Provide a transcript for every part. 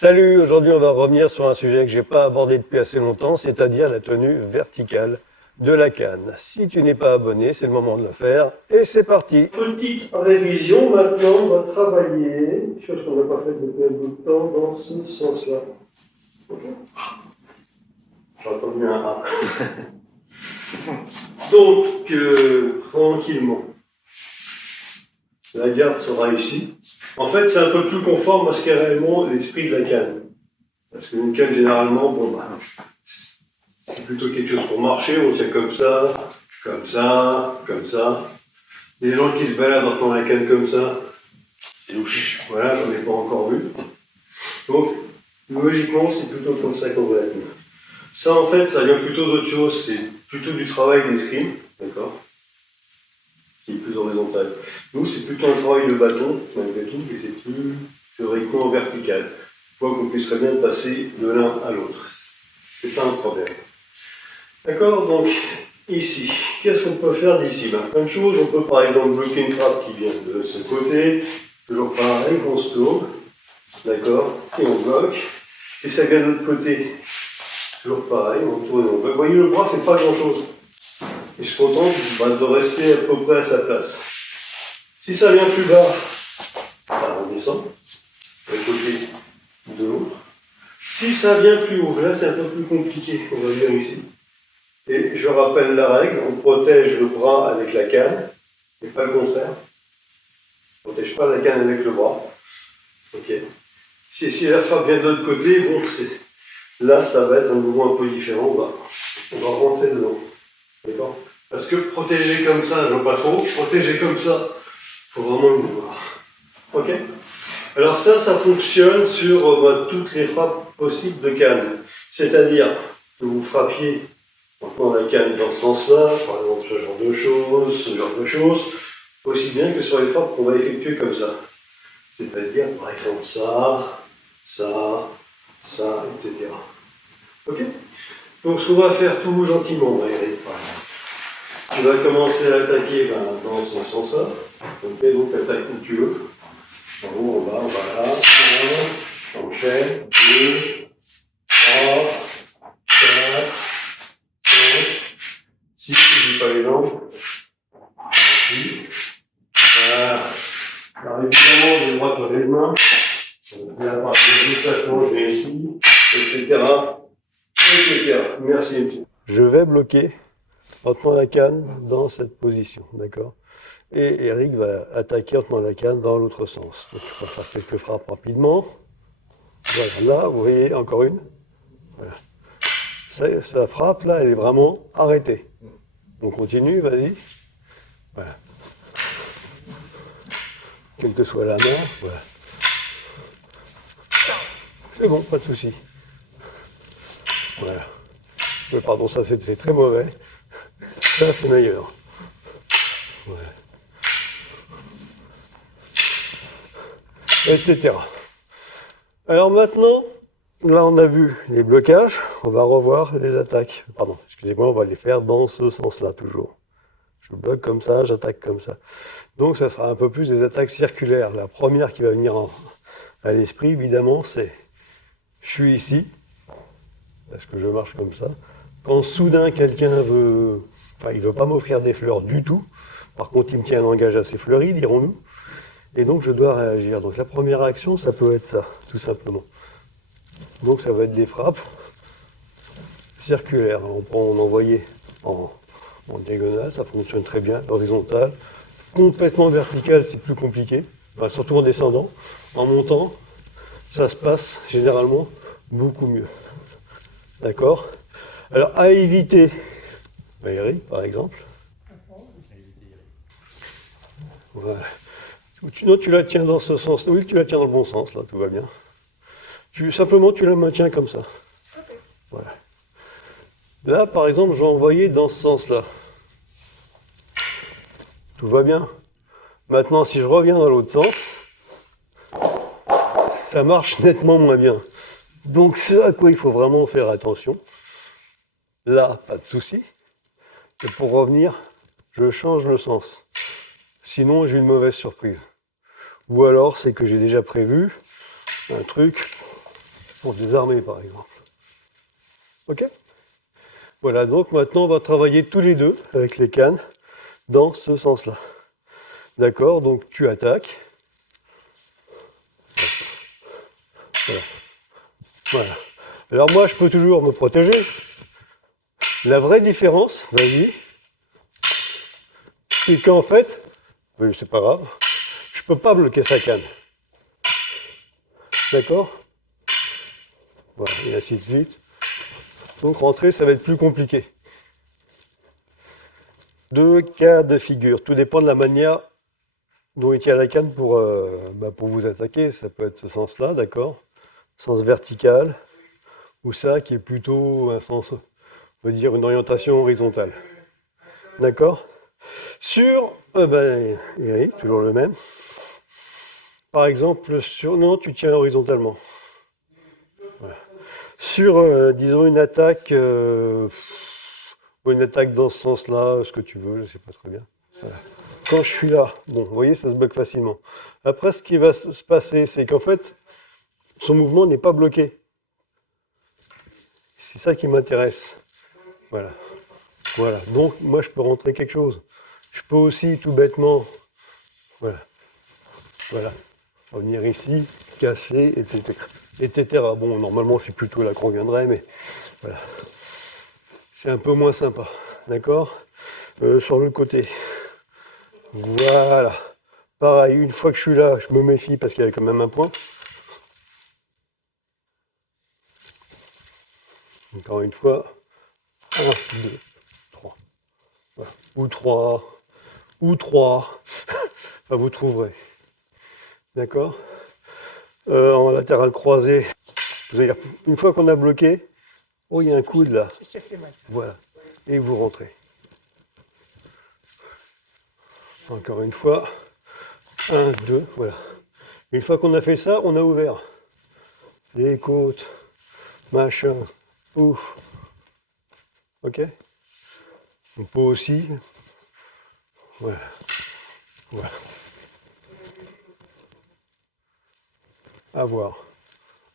Salut, aujourd'hui on va revenir sur un sujet que j'ai pas abordé depuis assez longtemps, c'est-à-dire la tenue verticale de la canne. Si tu n'es pas abonné, c'est le moment de le faire et c'est parti. Petite révision, maintenant on va travailler, chose qu'on n'a pas faite depuis un bout de temps, dans ce sens-là. Ok. J'ai entendu un A. Donc, tranquillement. La garde sera ici. En fait, c'est un peu plus conforme à ce qu'est réellement l'esprit de la canne. Parce qu'une canne, généralement, c'est plutôt quelque chose pour marcher, on tient comme ça, comme ça, comme ça. Les gens qui se baladent en faisant la canne comme ça, c'est louche. Voilà, j'en ai pas encore vu. Donc, logiquement, c'est plutôt comme ça qu'on va la tenir. Ça, en fait, ça vient plutôt d'autre chose, c'est plutôt du travail d'escrime, d'accord, qui est plus horizontal. Nous, c'est plutôt un travail de bâton, malgré tout, et c'est plus théoriquement vertical. Pour qu'on puisse très bien passer de l'un à l'autre. C'est pas un problème. D'accord, donc ici, qu'est-ce qu'on peut faire d'ici? Plein de choses. On peut par exemple bloquer une frappe qui vient de ce côté. Toujours pareil, on se tourne. D'accord, et on bloque. Et ça vient de l'autre côté. Toujours pareil, on tourne et on bloque. Vous voyez, le bras fait pas grand-chose. Et je suis content de rester à peu près à sa place. Si ça vient plus bas, on descend. Le côté de l'autre. Si ça vient plus haut, là c'est un peu plus compliqué, on va dire ici. Et je rappelle la règle, on protège le bras avec la canne, et pas le contraire. On ne protège pas la canne avec le bras. Ok. Si la frappe vient de l'autre côté, bon, là ça va être un mouvement un peu différent, on va rentrer dedans. D'accord? Parce que protéger comme ça, je ne veux pas trop, protéger comme ça, il faut vraiment le vouloir. Ok? Alors ça fonctionne sur toutes les frappes possibles de canne. C'est-à-dire que vous frappiez maintenant la canne dans ce sens-là, par exemple ce genre de choses, aussi bien que sur les frappes qu'on va effectuer comme ça. C'est-à-dire par exemple ça, etc. Ok? Donc ce qu'on va faire tout gentiment, Valérie, par exemple. Tu vas commencer à attaquer dans ce sens-là. Ok, donc attaque où tu veux. En haut, en bas, on va là, on enchaîne, 2, 3, 4, 5, 6, n'oublie pas les jambes, 6, voilà. Alors évidemment, de droite aux mains, la partie de déplacement, je vais ici, etc. Merci. Je vais bloquer en tenant la canne dans cette position, d'accord? Et Eric va attaquer en tenant la canne dans l'autre sens. Donc je vais faire quelques frappes rapidement. Voilà, là, vous voyez, encore une. Voilà. Sa frappe, là, elle est vraiment arrêtée. On continue, vas-y. Voilà. Quelle que soit la main, voilà. C'est bon, pas de souci. Voilà. Mais pardon, ça c'est très mauvais. Ça, c'est meilleur. Voilà. Etc. Alors maintenant, là on a vu les blocages, on va revoir les attaques. Pardon, excusez-moi, on va les faire dans ce sens-là toujours. Je bloque comme ça, j'attaque comme ça. Donc ça sera un peu plus des attaques circulaires. La première qui va venir à l'esprit, évidemment, c'est je suis ici, parce que je marche comme ça. Quand soudain quelqu'un veut, enfin il veut pas m'offrir des fleurs du tout, par contre il me tient un langage assez fleuri, dirons-nous, et donc je dois réagir. Donc la première action, ça peut être ça, tout simplement. Donc ça va être des frappes circulaires. On peut en envoyer en diagonale, ça fonctionne très bien, horizontal. Complètement vertical, c'est plus compliqué, enfin, surtout en descendant. En montant, ça se passe généralement beaucoup mieux. D'accord? Alors à éviter, Valérie par exemple. Voilà. Sinon tu la tiens dans ce sens. Oui, tu la tiens dans le bon sens, là, tout va bien. Simplement tu la maintiens comme ça. Voilà. Là, par exemple, je vais envoyer dans ce sens-là. Tout va bien. Maintenant, si je reviens dans l'autre sens, ça marche nettement moins bien. Donc, ce à quoi il faut vraiment faire attention, là, pas de souci. Et pour revenir, je change le sens. Sinon, j'ai une mauvaise surprise. Ou alors, c'est que j'ai déjà prévu un truc pour désarmer par exemple. Ok? Voilà, donc maintenant on va travailler tous les deux avec les cannes dans ce sens-là. D'accord? Donc tu attaques. Voilà. Voilà. Alors moi je peux toujours me protéger. La vraie différence, vas-y, c'est qu'en fait, oui, c'est pas grave, je peux pas bloquer sa canne. D'accord? Voilà, et ainsi de suite. Donc rentrer, ça va être plus compliqué. Deux cas de figure, tout dépend de la manière dont il tient la canne pour vous attaquer. Ça peut être ce sens-là, d'accord? Sens vertical, ou ça qui est plutôt un sens, on va dire une orientation horizontale. D'accord? Sur, Eric, toujours le même. Par exemple, non, tu tiens horizontalement. Voilà. Sur, disons, une attaque dans ce sens-là, ce que tu veux, je sais pas très bien. Voilà. Quand je suis là, bon, vous voyez, ça se bloque facilement. Après, ce qui va se passer, c'est qu'en fait, son mouvement n'est pas bloqué. C'est ça qui m'intéresse. Voilà. Voilà. Donc, moi, je peux rentrer quelque chose. Je peux aussi, tout bêtement, voilà, voilà, revenir ici, casser, etc. etc. Bon, normalement, c'est plutôt là qu'on viendrait, mais voilà. C'est un peu moins sympa. D'accord? Sur le côté. Voilà. Pareil, une fois que je suis là, je me méfie parce qu'il y a quand même un point. Encore une fois. 1, 2, 3. Voilà. Ou 3. Ou 3. Enfin, vous trouverez. D'accord? En latéral croisé. Vous allez dire, une fois qu'on a bloqué, oh, il y a un coude là. Voilà. Et vous rentrez. Encore une fois. 1, 2, voilà. Une fois qu'on a fait ça, on a ouvert. Les côtes, machin, ouf. Ok? On peut aussi. Voilà. Voilà. À voir.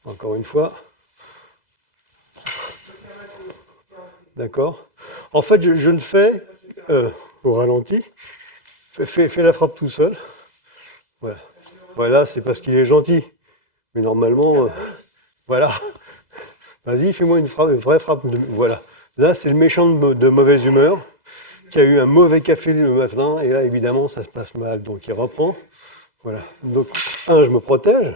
Encore une fois. D'accord? En fait, je ne fais au ralenti. Fais la frappe tout seul. Voilà. Voilà, c'est parce qu'il est gentil. Mais normalement, voilà. Vas-y, fais-moi une vraie frappe. Voilà. Là, c'est le méchant de mauvaise humeur qui a eu un mauvais café le matin. Et là, évidemment, ça se passe mal. Donc, il reprend. Voilà. Donc, je me protège.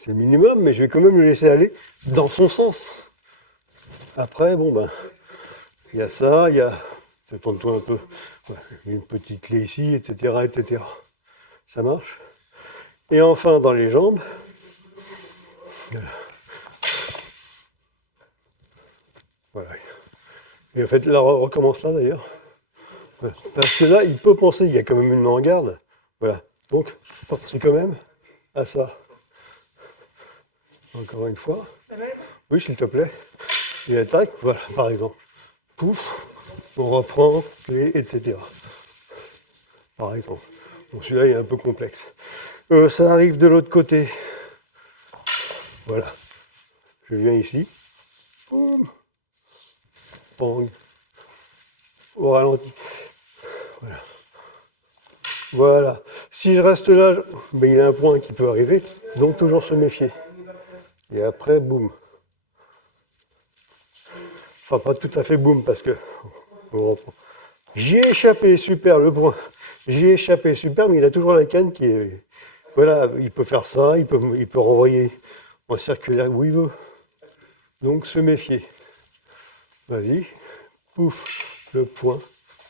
C'est le minimum, mais je vais quand même le laisser aller dans son sens. Après, bon, ben, il y a ça, il y a. Tourne-toi un peu. Ouais, une petite clé ici, etc., etc. Ça marche. Et enfin, dans les jambes. Voilà. Et en fait, là, on recommence là d'ailleurs. Voilà. Parce que là, il peut penser, il y a quand même une main en garde. Voilà. Donc, pensez quand même à ça. Encore une fois. Oui, s'il te plaît. Et attaque, voilà, par exemple. Pouf, on reprend, clé, etc. Par exemple. Donc celui-là, il est un peu complexe. Ça arrive de l'autre côté. Voilà. Je viens ici. Boum. Bang. Au ralenti. Voilà. Voilà. Si je reste là, ben, il y a un point qui peut arriver. Donc toujours se méfier. Et après, boum. Enfin, pas tout à fait boum parce que on reprend. J'y ai échappé, super, le point. J'y ai échappé, super, mais il a toujours la canne qui est. Voilà, il peut faire ça, il peut renvoyer en circulaire où il veut. Donc se méfier. Vas-y, pouf, le point.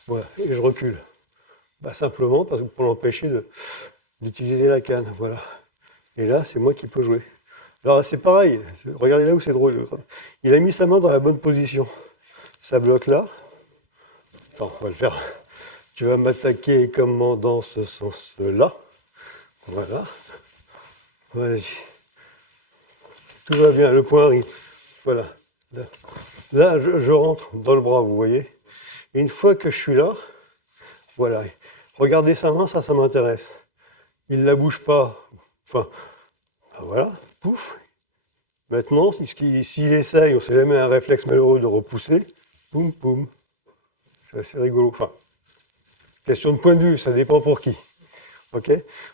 Voilà, et je recule. Bah, simplement parce que pour l'empêcher d'utiliser la canne. Voilà. Et là, c'est moi qui peux jouer. Alors c'est pareil, regardez là où c'est drôle. Il a mis sa main dans la bonne position. Ça bloque là. Attends, on va le faire. Tu vas m'attaquer comment dans ce sens-là. Voilà. Vas-y. Tout va bien, le point arrive. Voilà. Là, je rentre dans le bras, vous voyez. Et une fois que je suis là, voilà. Regardez sa main, ça m'intéresse. Il ne la bouge pas. Enfin, ben voilà, pouf. Maintenant, s'il essaye, on sait jamais un réflexe malheureux de repousser, poum poum, c'est assez rigolo. Enfin, question de point de vue, ça dépend pour qui. Ok.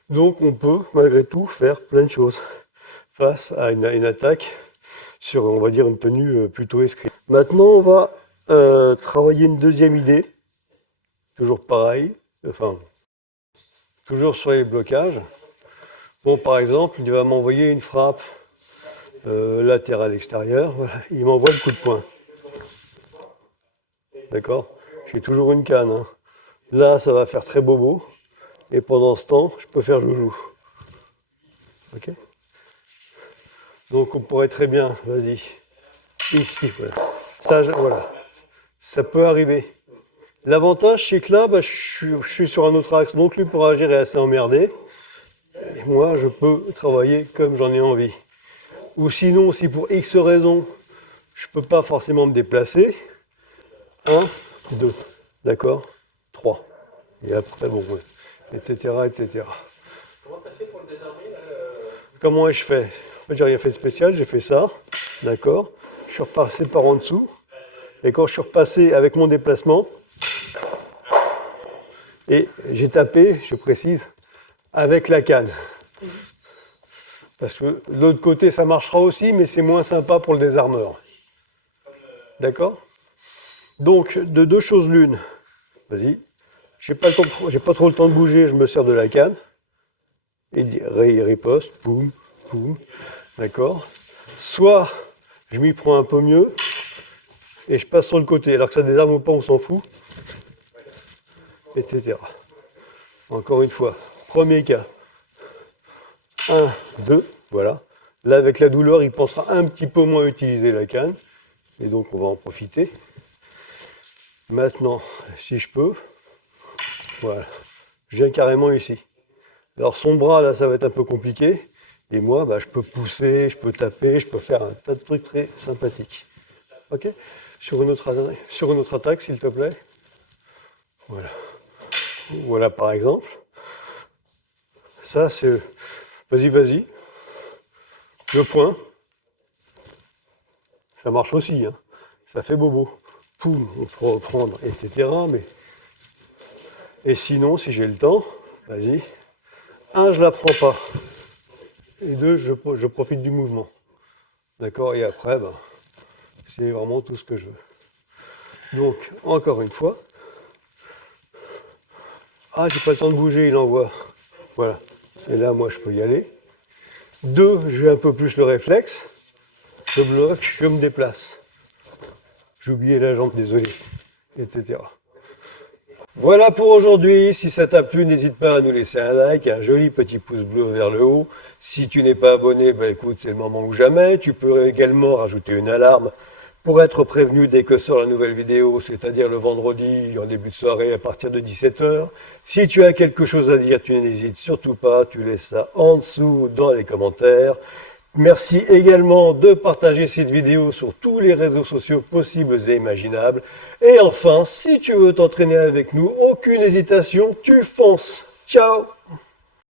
Donc on peut malgré tout faire plein de choses face à une attaque sur, on va dire, une tenue plutôt escrite. Maintenant, on va travailler une deuxième idée, toujours pareil, enfin, toujours sur les blocages. Bon, par exemple, il va m'envoyer une frappe latérale extérieure, voilà, il m'envoie le coup de poing. D'accord. J'ai toujours une canne. Hein. Là, ça va faire très bobo. Et pendant ce temps, je peux faire joujou. Ok. Donc on pourrait très bien, vas-y. Ici, voilà. Ça, voilà. Ça peut arriver. L'avantage, c'est que là, bah, je suis sur un autre axe. Donc lui, pour agir, est assez emmerdé. Et moi, je peux travailler comme j'en ai envie. Ou sinon, si pour X raison, je ne peux pas forcément me déplacer. 1, 2, d'accord, 3. Et après, bon, ouais, etc., etc. Comment tu as fait pour le désarmer là, Comment ai-je fait? En fait, j'ai rien fait de spécial, j'ai fait ça, d'accord. Je suis repassé par en dessous. Et quand je suis repassé avec mon déplacement, et j'ai tapé, je précise, avec la canne. Parce que de l'autre côté, ça marchera aussi, mais c'est moins sympa pour le désarmeur. D'accord? Donc, de deux choses l'une. Vas-y. J'ai pas trop le temps de bouger, je me sers de la canne. Et il riposte, boum, boum. D'accord? Soit je m'y prends un peu mieux et je passe sur le côté. Alors que ça désarme ou pas, on s'en fout. Etc. Encore une fois, premier cas. 1, 2, voilà. Là, avec la douleur, il pensera un petit peu moins à utiliser la canne. Et donc, on va en profiter. Maintenant, si je peux, voilà. Je viens carrément ici. Alors, son bras, là, ça va être un peu compliqué. Et moi, bah, je peux pousser, je peux taper, je peux faire un tas de trucs très sympathiques. Ok? Sur une autre attaque, s'il te plaît. Voilà. Voilà, par exemple. Ça, c'est... Vas-y, vas-y. Le point. Ça marche aussi, hein. Ça fait bobo. Poum, on peut reprendre, etc. Mais... Et sinon, si j'ai le temps, vas-y. 1, je la prends pas. Et 2, je profite du mouvement. D'accord? Et après, ben, c'est vraiment tout ce que je veux. Donc, encore une fois. Ah, j'ai pas le temps de bouger, il envoie. Voilà. Et là, moi, je peux y aller. 2, j'ai un peu plus le réflexe. Je bloque, je me déplace. J'ai oublié la jambe, désolé, etc. Voilà pour aujourd'hui. Si ça t'a plu, n'hésite pas à nous laisser un like, un joli petit pouce bleu vers le haut. Si tu n'es pas abonné, bah écoute, c'est le moment ou jamais. Tu peux également rajouter une alarme pour être prévenu dès que sort la nouvelle vidéo, c'est-à-dire le vendredi en début de soirée à partir de 17h. Si tu as quelque chose à dire, tu n'hésites surtout pas, tu laisses ça en dessous dans les commentaires. Merci également de partager cette vidéo sur tous les réseaux sociaux possibles et imaginables. Et enfin, si tu veux t'entraîner avec nous, aucune hésitation, tu fonces. Ciao!